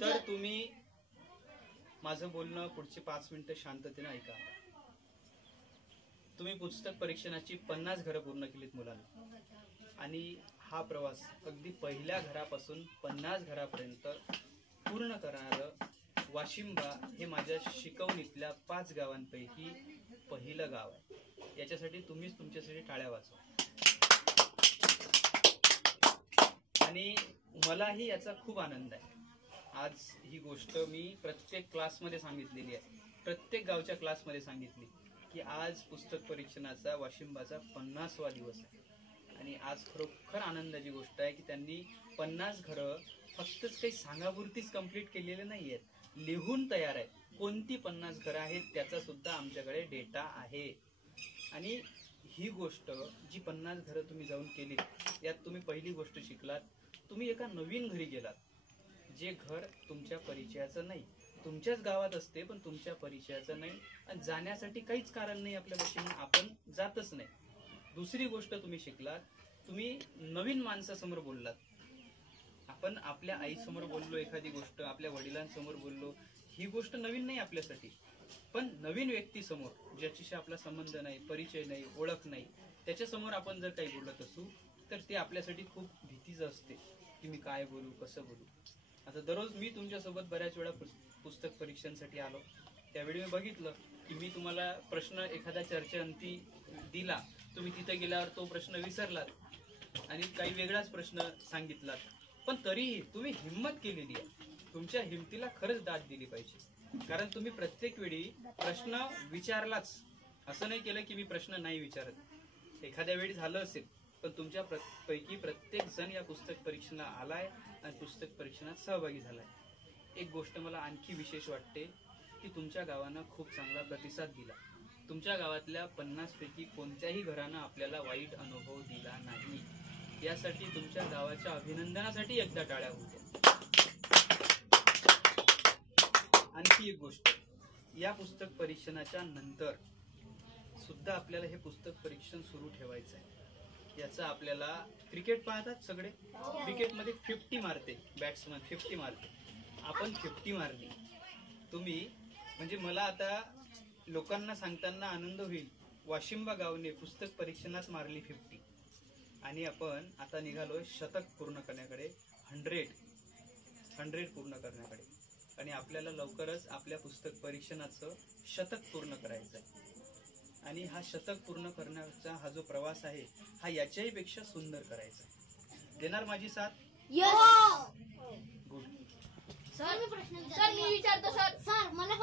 तर तुम्ही माझं बोलणं पुढचे 5 मिनिटं शांततेने ऐका. तुम्ही पुस्तक परीक्षणाची 50 घरं पूर्ण केलीत मुलांना, आणि हा प्रवास अगदी पहिल्या घरापासून 50 घरापर्यंत पूर्ण करणारं वाशिंबा हे माझ्या शिकवणीतल्या 5 गावांपैकी पहिलं गाव आहे. याच्यासाठी तुम्हीच तुमच्यासाठी टाळ्या वाजवा. आणि मलाही याचा खूप आनंद आहे. आज ही गोष्ट मी प्रत्येक क्लासमध्ये सांगितलेली आहे, प्रत्येक गावच्या क्लासमध्ये सांगितली की आज पुस्तक परीक्षणाचा वाशिंबाचा 50वा दिवस आहे. आणि आज खरोखर आनंदाची गोष्ट आहे की त्यांनी 50 घरं फक्तच काही सांगापुरतीच कंप्लीट केलेले नाही आहेत, लिहून तयार आहे. कोणती 50 घरं आहेत त्याचा सुद्धा आमच्याकडे डेटा आहे. आणि ही गोष्ट जी 50 घरं तुम्ही जाऊन केलीत, यात तुम्ही पहिली गोष्ट शिकलात, तुम्ही एका नवीन घरी गेलात, जे घर तुमच्या परिचयाचं नाही, तुमच्याच गावात असते पण तुमच्या परिचयाचं नाही, आणि जाण्यासाठी काहीच कारण नाही आपल्यापाशी, आपण जातच नाही. दुसरी गोष्ट तुम्ही शिकलात, तुम्ही नवीन माणसासमोर बोललात. आपण आपल्या आईसमोर बोललो एखादी गोष्ट, आपल्या वडिलांसमोर बोललो, ही गोष्ट नवीन नाही आपल्यासाठी. पण नवीन व्यक्तीसमोर ज्याच्याशी आपला संबंध नाही, परिचय नाही, ओळख नाही, त्याच्यासमोर आपण जर काही बोलत असू तर ते आपल्यासाठी खूप भीतीचं असते की मी काय बोलू, कसं बोलू. आता दररोज मी तुमच्यासोबत बऱ्याच वेळा पुस्तक परीक्षांसाठी आलो, त्यावेळी मी बघितलं की मी तुम्हाला प्रश्न एखाद्या चर्चेअंती दिला, तुम्ही तिथे गेल्यावर तो प्रश्न विसरलात आणि काही वेगळाच प्रश्न सांगितलात. पण तरीही तुम्ही हिंमत केलेली आहे. तुमच्या हिमतीला खरंच दाद दिली पाहिजे, कारण तुम्ही प्रत्येक वेळी प्रश्न विचारलाच. असं नाही केलं की मी प्रश्न नाही विचारत. एखाद्या वेळी झालं असेल, पण तुमच्या पैकी प्रत्येक जण या पुस्तक परीक्षेला आलाय आणि पुस्तक परीक्षणात सहभागी झालाय. एक गोष्ट मला आणखी विशेष वाटते की तुमच्या गावानं खूप चांगला प्रतिसाद दिला. तुमच्या गावातल्या 50 पैकी कोणत्याही घरानं आपल्याला वाईट अनुभव दिला नाही. यासाठी तुमच्या गावाच्या अभिनंदनासाठी एकदा टाळ्या होऊ द्या. आणखी एक गोष्ट, या पुस्तक परीक्षणाच्या नंतर सुद्धा आपल्याला हे पुस्तक परीक्षण सुरू ठेवायचं आहे. याचा आपल्याला, क्रिकेट पाहतात सगळे, क्रिकेटमध्ये 50 मारते बॅट्समन, 50 मारते. आपण 50 मारली. तुम्ही म्हणजे मला आता लोकांना सांगताना आनंद होईल, वाशिंबा गावने पुस्तक परीक्षणात मारली 50, आणि आपण आता निघालोय शतक पूर्ण करण्याकडे, 100 पूर्ण करण्याकडे. आणि आपल्याला लवकरच आपल्या पुस्तक परीक्षणाचं शतक पूर्ण करायचं आहे. आणि हा शतक पूर्ण करण्याचा हा जो प्रवास आहे, हा याच्याही पेक्षा सुंदर करायचा आहे. देणार माझी साथ? यस. गुड. सर मी विचारतो सर. मला